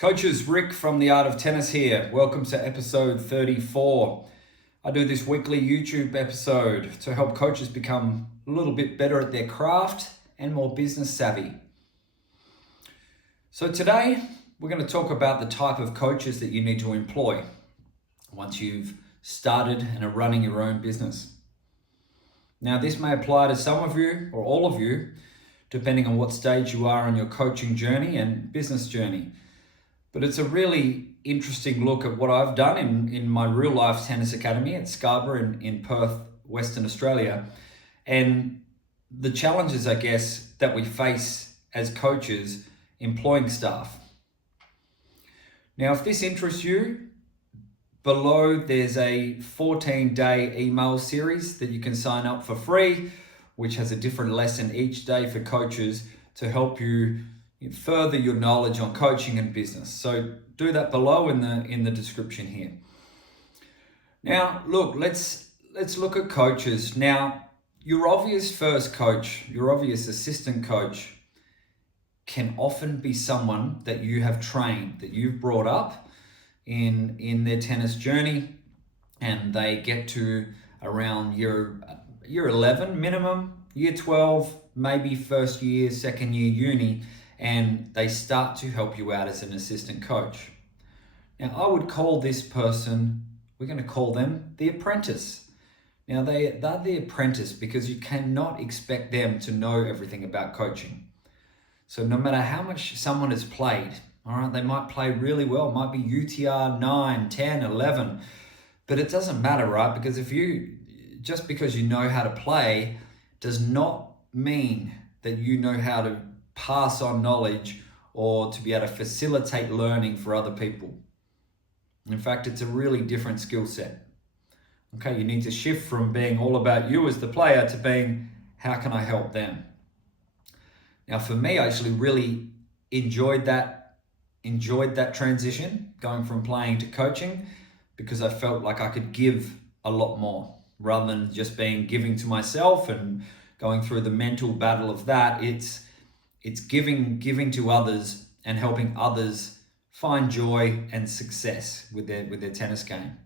Coaches, Rick from The Art of Tennis here. Welcome to episode 34. I do this weekly YouTube episode to help coaches become a little bit better at their craft and more business savvy. So today we're going to talk about the type of coaches that you need to employ once you've started and are running your own business. Now this may apply to some of you or all of you, depending on what stage you are on your coaching journey and business journey. But it's a really interesting look at what I've done in my real life tennis academy at Scarborough in Perth, Western Australia. And the challenges, I guess, that we face as coaches employing staff. Now, if this interests you, below there's a 14-day email series that you can sign up for free, which has a different lesson each day for coaches to help you further your knowledge on coaching and business. So do that below in the description here. Now, look, let's look at coaches. Now, your obvious first coach, your obvious assistant coach can often be someone that you have trained, that you've brought up in their tennis journey, and they get to around year 11 minimum, year 12, maybe first year, second year uni, and they start to help you out as an assistant coach. Now, I would call this person, we're going to call them the apprentice. Now, they're the apprentice because you cannot expect them to know everything about coaching. So no matter how much someone has played, all right, they might play really well, it might be UTR 9, 10, 11, but it doesn't matter, right? Because just because you know how to play does not mean that you know how to pass on knowledge or to be able to facilitate learning for other people. In fact, it's a really different skill set. Okay, you need to shift from being all about you as the player to being, how can I help them? Now, for me, I actually really enjoyed that transition, going from playing to coaching, because I felt like I could give a lot more rather than just giving to myself and going through the mental battle of that. It's giving to others and helping others find joy and success with their tennis game.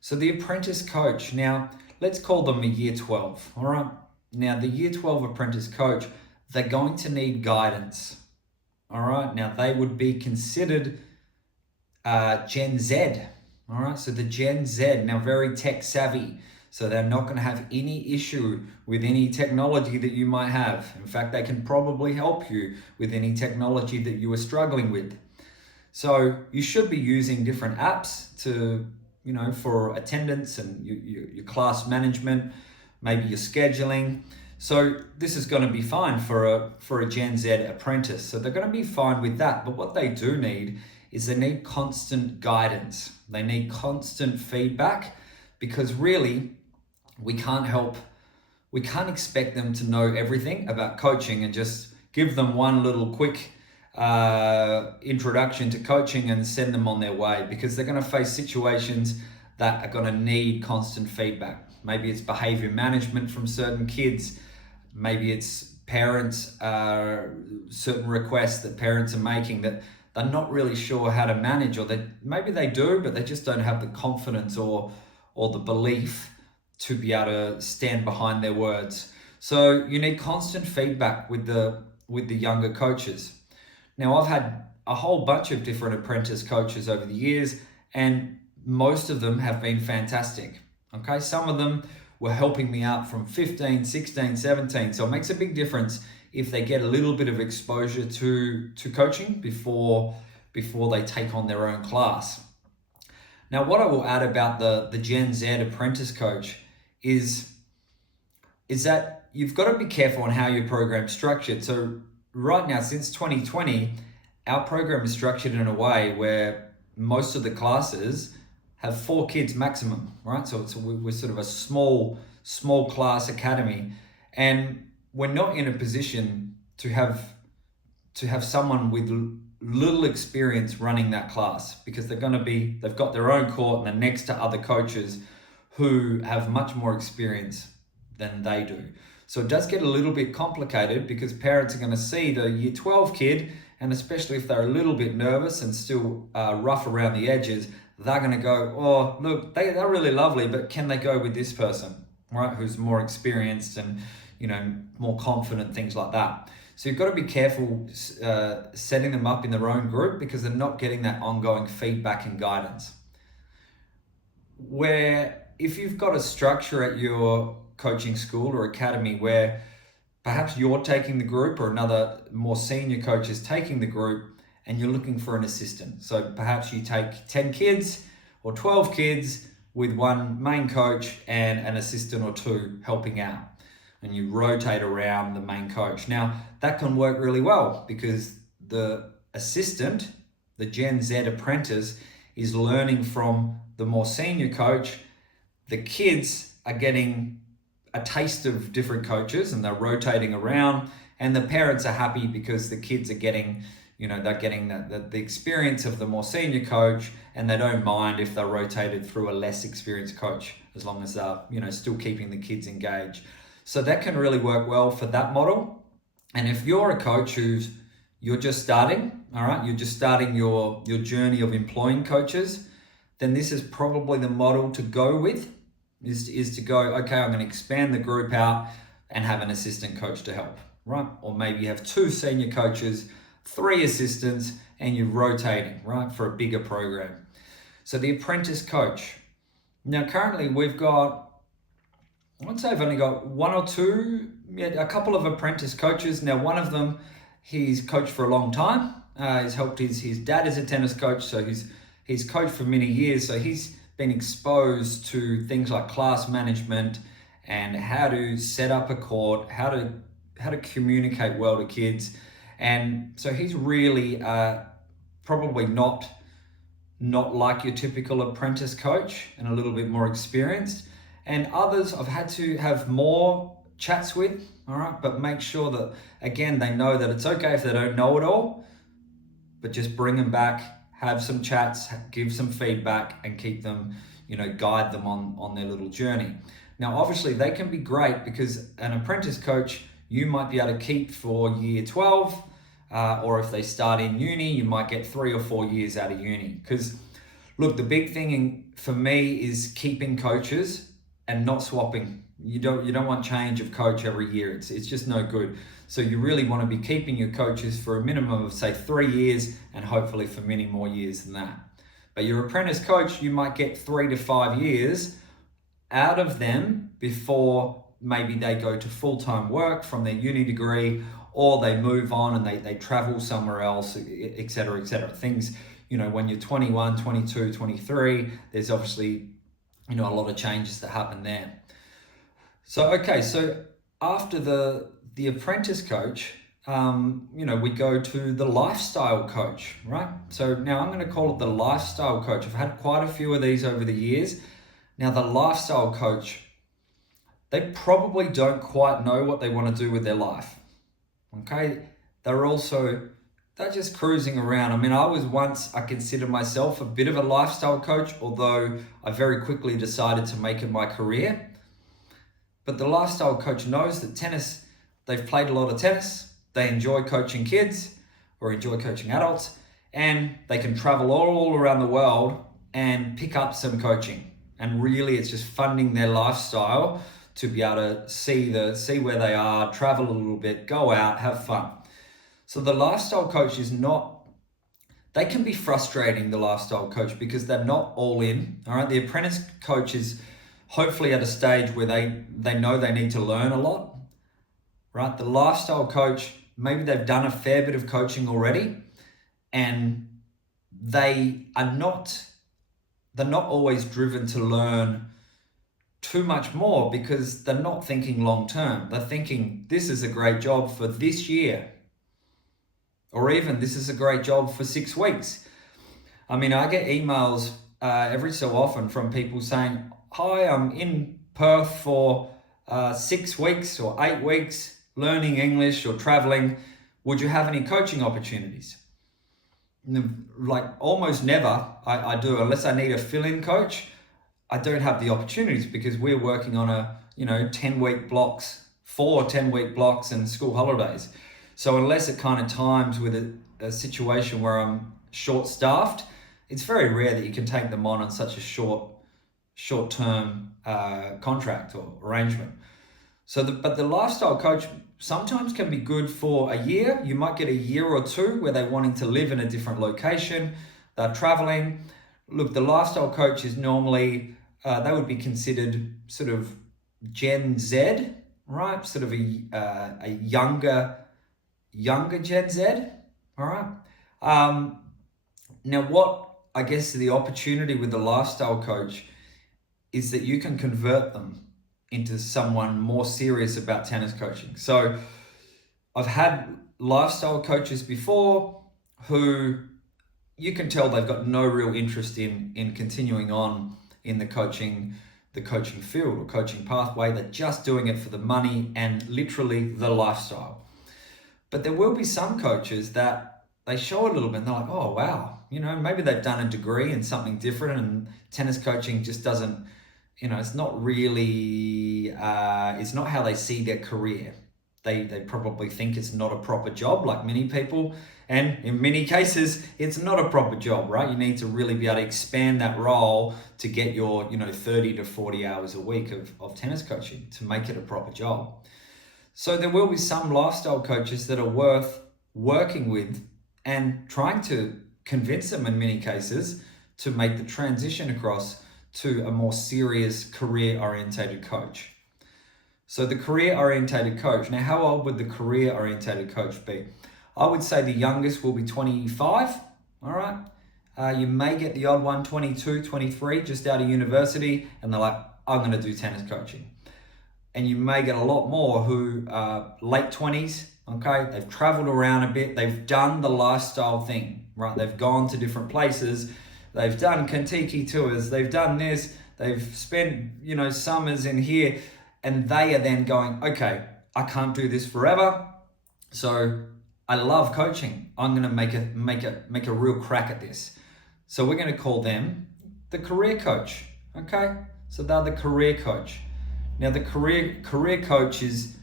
So the apprentice coach, now let's call them a year 12, all right? Now the year 12 apprentice coach, they're going to need guidance, all right? Now they would be considered Gen Z, all right? So the Gen Z, now very tech savvy. So they're not going to have any issue with any technology that you might have. In fact, they can probably help you with any technology that you are struggling with. So you should be using different apps for attendance and your class management, maybe your scheduling. So this is going to be fine for a Gen Z apprentice. So they're going to be fine with that. But what they do need is they need constant guidance. They need constant feedback, because really, we can't expect them to know everything about coaching and just give them one little quick introduction to coaching and send them on their way, because they're going to face situations that are going to need constant feedback. Maybe it's behavior management from certain kids. Maybe it's parents, certain requests that parents are making that they're not really sure how to manage, or maybe they do, but they just don't have the confidence or the belief to be able to stand behind their words. So you need constant feedback with the younger coaches. Now, I've had a whole bunch of different apprentice coaches over the years, and most of them have been fantastic. Okay, some of them were helping me out from 15, 16, 17. So it makes a big difference if they get a little bit of exposure to coaching before they take on their own class. Now, what I will add about the Gen Z apprentice coach is that you've got to be careful on how your program's structured. So right now, since 2020, our program is structured in a way where most of the classes have 4 kids maximum, right? So we're sort of a small class academy, and we're not in a position to have someone with little experience running that class, because they've got their own court and they're next to other coaches who have much more experience than they do. So it does get a little bit complicated, because parents are going to see the year 12 kid And especially if they're a little bit nervous and still rough around the edges, they're going to go, oh, look, they're really lovely, but can they go with this person, right? Who's more experienced and, more confident, things like that. So you've got to be careful setting them up in their own group because they're not getting that ongoing feedback and guidance. Where if you've got a structure at your coaching school or academy where perhaps you're taking the group or another more senior coach is taking the group and you're looking for an assistant. So perhaps you take 10 kids or 12 kids with one main coach and an assistant or two helping out. And you rotate around the main coach. Now, that can work really well because the assistant, the Gen Z apprentice, is learning from the more senior coach. The kids are getting a taste of different coaches and they're rotating around, and the parents are happy because the kids are getting, they're getting the experience of the more senior coach, and they don't mind if they're rotated through a less experienced coach as long as they're, still keeping the kids engaged. So that can really work well for that model. And if you're a coach you're just starting, all right, you're just starting your journey of employing coaches, then this is probably the model to go with, is to go, okay, I'm going to expand the group out and have an assistant coach to help, right? Or maybe you have 2 senior coaches, 3 assistants, and you're rotating, right, for a bigger program. So the Apprentice Coach. Now, currently we've got, I'd say I've only got 1 or 2, a couple of apprentice coaches. Now, one of them, he's coached for a long time. He's helped his dad is a tennis coach, so he's coached for many years. So he's been exposed to things like class management and how to set up a court, how to communicate well to kids. And so he's really probably not like your typical apprentice coach and a little bit more experienced. And others I've had to have more chats with, all right? But make sure that, again, they know that it's okay if they don't know it all, but just bring them back, have some chats, give some feedback, and keep them, guide them on their little journey. Now, obviously, they can be great because an apprentice coach, you might be able to keep for year 12, or if they start in uni, you might get 3 or 4 years out of uni. Because, look, the big thing for me is keeping coaches and not swapping. You don't want change of coach every year. It's just no good. So you really want to be keeping your coaches for a minimum of, say, 3 years, and hopefully for many more years than that. But your apprentice coach, you might get 3 to 5 years out of them before maybe they go to full-time work from their uni degree, or they move on and they travel somewhere else, et cetera, et cetera. Things, when you're 21, 22, 23, there's obviously a lot of changes that happen there. So, okay, so after the apprentice coach, we go to the lifestyle coach, right? So now I'm going to call it the lifestyle coach. I've had quite a few of these over the years. Now, the lifestyle coach, they probably don't quite know what they want to do with their life, okay? They're just cruising around. I mean, I considered myself a bit of a lifestyle coach, although I very quickly decided to make it my career. But the lifestyle coach knows that tennis, they've played a lot of tennis, they enjoy coaching kids or enjoy coaching adults, and they can travel all around the world and pick up some coaching. And really, it's just funding their lifestyle to be able to see where they are, travel a little bit, go out, have fun. So the lifestyle coach they can be frustrating, the lifestyle coach, because they're not all in, all right? The apprentice coach is hopefully at a stage where they know they need to learn a lot, right? The lifestyle coach, maybe they've done a fair bit of coaching already, and they're not always driven to learn too much more because they're not thinking long term. They're thinking, this is a great job for this year, or even this is a great job for 6 weeks. I mean, I get emails every so often from people saying, hi, I'm in Perth for 6 weeks or 8 weeks learning English or traveling. Would you have any coaching opportunities? Like almost never I do, unless I need a fill-in coach. I don't have the opportunities because we're working on 10-week blocks, 4 10-week blocks and school holidays. So unless it kind of times with a situation where I'm short-staffed, it's very rare that you can take them on such a short-term contract or arrangement. But the lifestyle coach sometimes can be good for a year. You might get a year or two where they're wanting to live in a different location, they're traveling. Look, the lifestyle coach is normally, they would be considered sort of Gen Z, right? Sort of a younger Gen Z, all right? Now, what I guess the opportunity with the lifestyle coach is that you can convert them into someone more serious about tennis coaching. So I've had lifestyle coaches before who you can tell they've got no real interest in continuing on in the coaching field or coaching pathway. They're just doing it for the money and literally the lifestyle. But there will be some coaches that they show a little bit and they're like, oh, wow, maybe they've done a degree in something different and tennis coaching just doesn't, it's not really, it's not how they see their career. They probably think it's not a proper job, like many people. And in many cases, it's not a proper job, right? You need to really be able to expand that role to get your, 30 to 40 hours a week of tennis coaching to make it a proper job. So there will be some lifestyle coaches that are worth working with and trying to convince them in many cases to make the transition across to a more serious career-orientated coach. So the career-orientated coach, now how old would the career-orientated coach be? I would say the youngest will be 25, all right? You may get the odd one, 22, 23, just out of university, and they're like, I'm gonna do tennis coaching. And you may get a lot more who are late 20s, okay? They've traveled around a bit, they've done the lifestyle thing, right? They've gone to different places, they've done Kentucky tours, they've done this, they've spent, summers in here, and they are then going, okay, I can't do this forever, so I love coaching. I'm gonna make a real crack at this. So we're gonna call them the career coach, okay? So they're the career coach. Now the career coach is,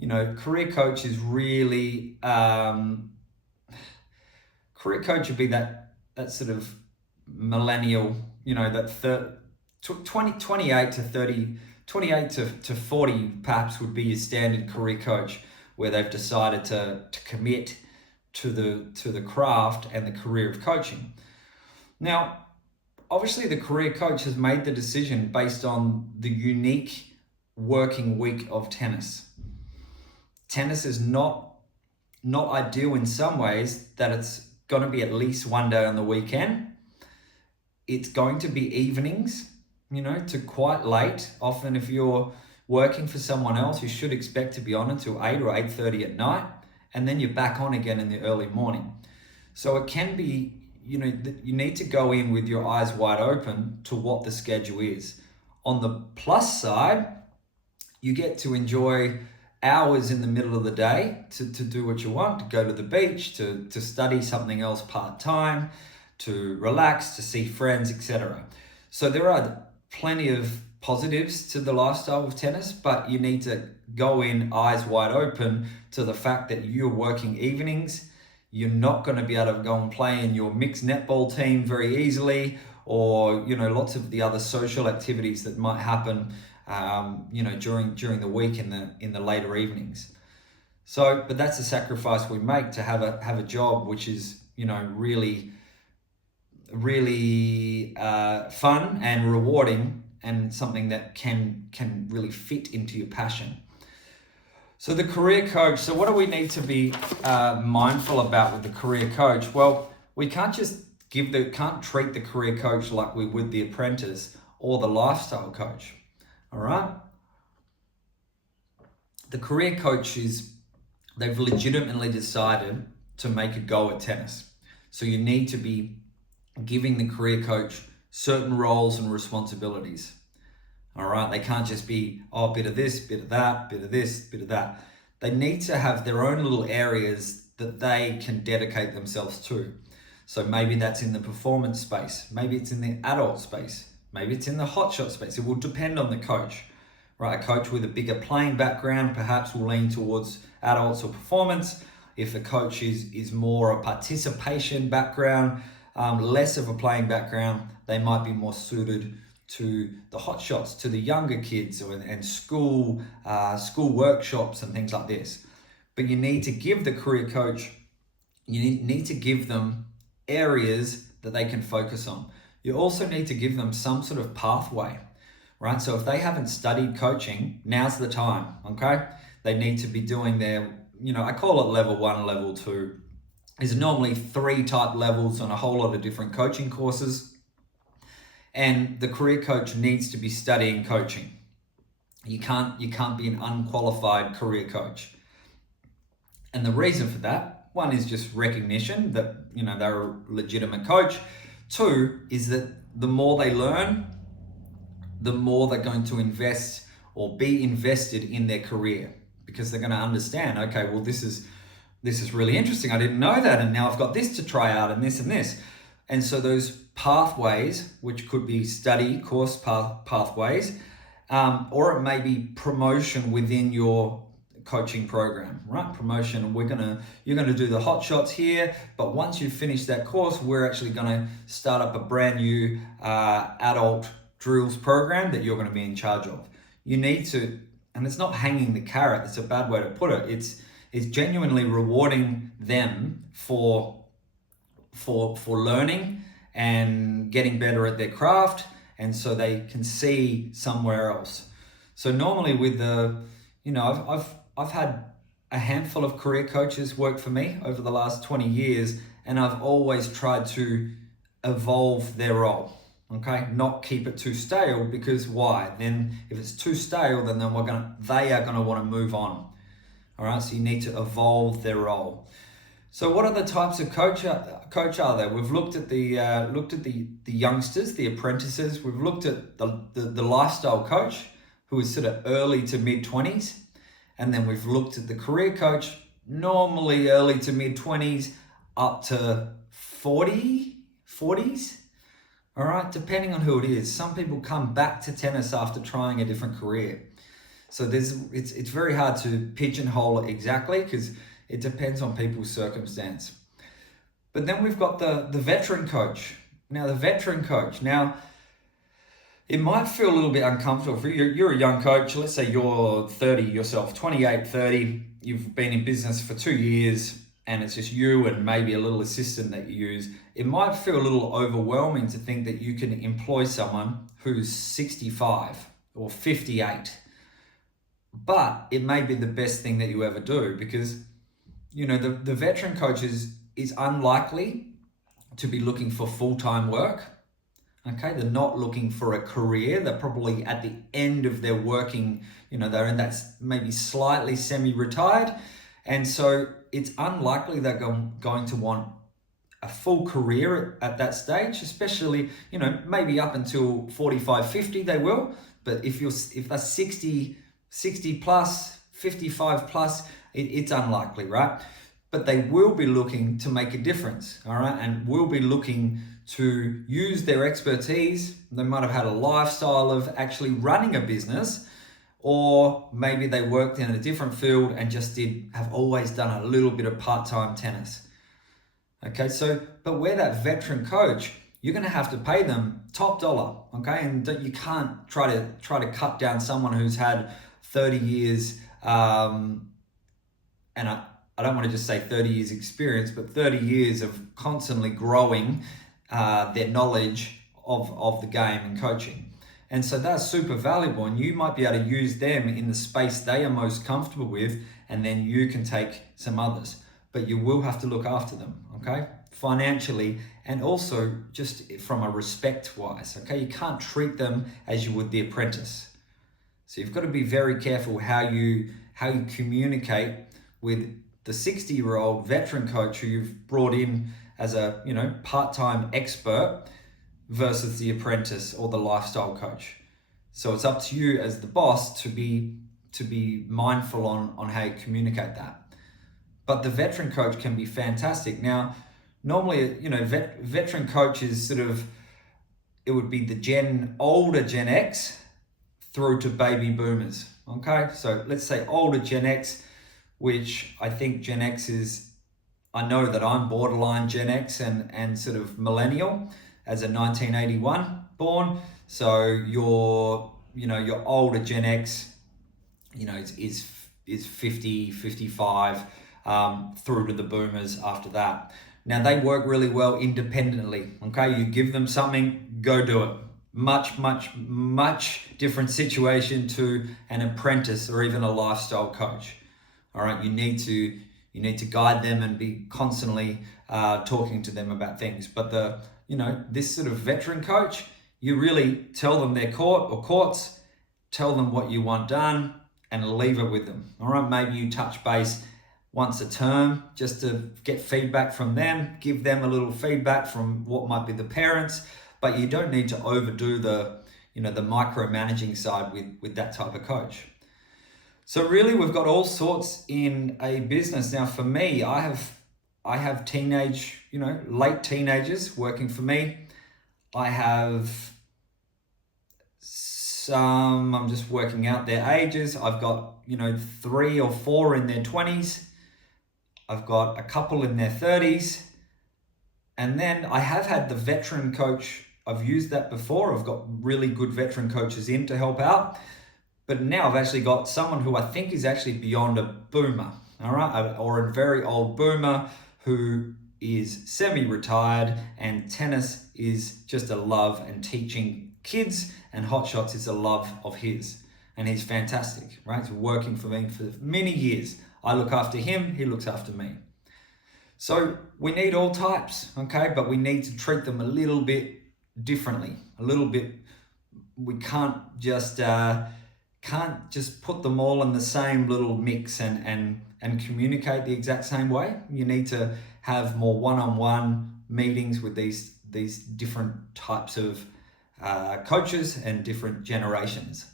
career coach is really, career coach would be that sort of millennial, that 28 to 30, 28 to 40 perhaps would be your standard career coach, where they've decided to commit to the craft and the career of coaching. Now, obviously the career coach has made the decision based on the unique working week of tennis. Tennis is not ideal in some ways, that it's going to be at least one day on the weekend. It's going to be evenings, to quite late. Often if you're working for someone else, you should expect to be on until 8 or 8:30 at night, and then you're back on again in the early morning. So it can be, you need to go in with your eyes wide open to what the schedule is. On the plus side, you get to enjoy hours in the middle of the day to do what you want, to go to the beach, to study something else part-time, to relax, to see friends, etc. So there are plenty of positives to the lifestyle of tennis, but you need to go in eyes wide open to the fact that you're working evenings. You're not going to be able to go and play in your mixed netball team very easily, or lots of the other social activities that might happen during the week in the later evenings. So, but that's a sacrifice we make to have a job which is really fun and rewarding, and something that can really fit into your passion. So the career coach, so what do we need to be mindful about with the career coach? Well, we can't just can't treat the career coach like we would the apprentice or the lifestyle coach, all right? The career coach they've legitimately decided to make a go at tennis. So you need to be giving the career coach certain roles and responsibilities. All right, they can't just be, a bit of this, bit of that, bit of this, bit of that. They need to have their own little areas that they can dedicate themselves to. So maybe that's in the performance space, maybe it's in the adult space, maybe it's in the hotshot space. It will depend on the coach, right? A coach with a bigger playing background perhaps will lean towards adults or performance. if a coach is more a participation background, less of a playing background, they might be more suited to the hot shots, to the younger kids, and school workshops and things like this. But you need to give the career coach, you need to give them areas that they can focus on. You also need to give them some sort of pathway, right? So if they haven't studied coaching, now's the time, okay? They need to be doing their, I call it level 1, level 2. There's normally 3 type levels on a whole lot of different coaching courses. And the career coach needs to be studying coaching. You can't be an unqualified career coach. And the reason for that, 1 is just recognition that, they're a legitimate coach. 2 is that the more they learn, the more they're going to invest or be invested in their career, because they're going to understand, okay, well, this is really interesting. I didn't know that. And now I've got this to try out and this and this. And so those pathways, which could be study course pathways, or it may be promotion within your coaching program, right? Promotion. You're gonna do the hot shots here, but once you finish that course, we're actually gonna start up a brand new adult drills program that you're gonna be in charge of. You need to, and it's not hanging the carrot. It's a bad way to put it. It's genuinely rewarding them for learning and getting better at their craft, and so they can see somewhere else. So normally with I've had a handful of career coaches work for me over the last 20 years, and I've always tried to evolve their role, okay? Not keep it too stale, because why? Then if it's too stale, then they are gonna wanna move on, all right? So you need to evolve their role. So what other types of coach are there? We've looked at the youngsters, the apprentices. We've looked at the lifestyle coach, who is sort of early to mid-20s. And then we've looked at the career coach, normally early to mid-20s, up to 40s. All right, depending on who it is. Some people come back to tennis after trying a different career. So it's very hard to pigeonhole it exactly, because it depends on people's circumstance. But then we've got the veteran coach. Now, the veteran coach. Now, it might feel a little bit uncomfortable for you. You're a young coach. Let's say you're 30 yourself, 28, 30. You've been in business for 2 years, and it's just you and maybe a little assistant that you use. It might feel a little overwhelming to think that you can employ someone who's 65 or 58. But it may be the best thing that you ever do, because the veteran coach is unlikely to be looking for full-time work. Okay, they're not looking for a career. They're probably at the end of their working, they're in that maybe slightly semi-retired. And so it's unlikely they're going to want a full career at that stage, especially, maybe up until 45, 50 they will. But if they're 60 plus, 55 plus, it's unlikely, right? But they will be looking to make a difference, all right? And will be looking to use their expertise. They might have had a lifestyle of actually running a business, or maybe they worked in a different field and just have always done a little bit of part-time tennis. Okay, so, but where that veteran coach, you're gonna have to pay them top dollar, okay? And you can't try to cut down someone who's had 30 years, and I don't want to just say 30 years experience, but 30 years of constantly growing their knowledge of the game and coaching. And so that's super valuable, and you might be able to use them in the space they are most comfortable with, and then you can take some others. But you will have to look after them, okay? Financially, and also just from a respect wise, okay? You can't treat them as you would the apprentice. So you've got to be very careful how you communicate with the 60-year-old veteran coach who you've brought in as a part-time expert versus the apprentice or the lifestyle coach. So it's up to you as the boss to be mindful on how you communicate that. But the veteran coach can be fantastic. Now, normally, veteran coach is it would be the older Gen X through to baby boomers. Okay, so let's say older Gen X. which I think Gen X is, I know that I'm borderline Gen X and sort of millennial as a 1981 born. So your older Gen X, is 50, 55, through to the boomers after that. Now they work really well independently. Okay, you give them something, go do it. Much different situation to an apprentice or even a lifestyle coach. All right, you need to guide them and be constantly talking to them about things. But this sort of veteran coach, you really tell them their courts, tell them what you want done, and leave it with them. All right, maybe you touch base once a term just to get feedback from them, give them a little feedback from what might be the parents, but you don't need to overdo the micromanaging side with that type of coach. So really, we've got all sorts in a business. Now for me, I have teenage, late teenagers working for me. I have some, I'm just working out their ages. I've got, 3 or 4 in their 20s. I've got a couple in their 30s. And then I have had the veteran coach. I've used that before. I've got really good veteran coaches in to help out. But now I've actually got someone who I think is actually beyond a boomer, all right? Or a very old boomer who is semi-retired, and tennis is just a love, and teaching kids and hot shots is a love of his. And he's fantastic, right? He's working for me for many years. I look after him, he looks after me. So we need all types, okay? But we need to treat them a little bit differently, we can't just put them all in the same little mix and communicate the exact same way. You need to have more one-on-one meetings with these different types of coaches and different generations.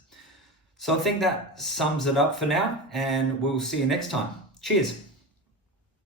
So I think that sums it up for now, and we'll see you next time. Cheers.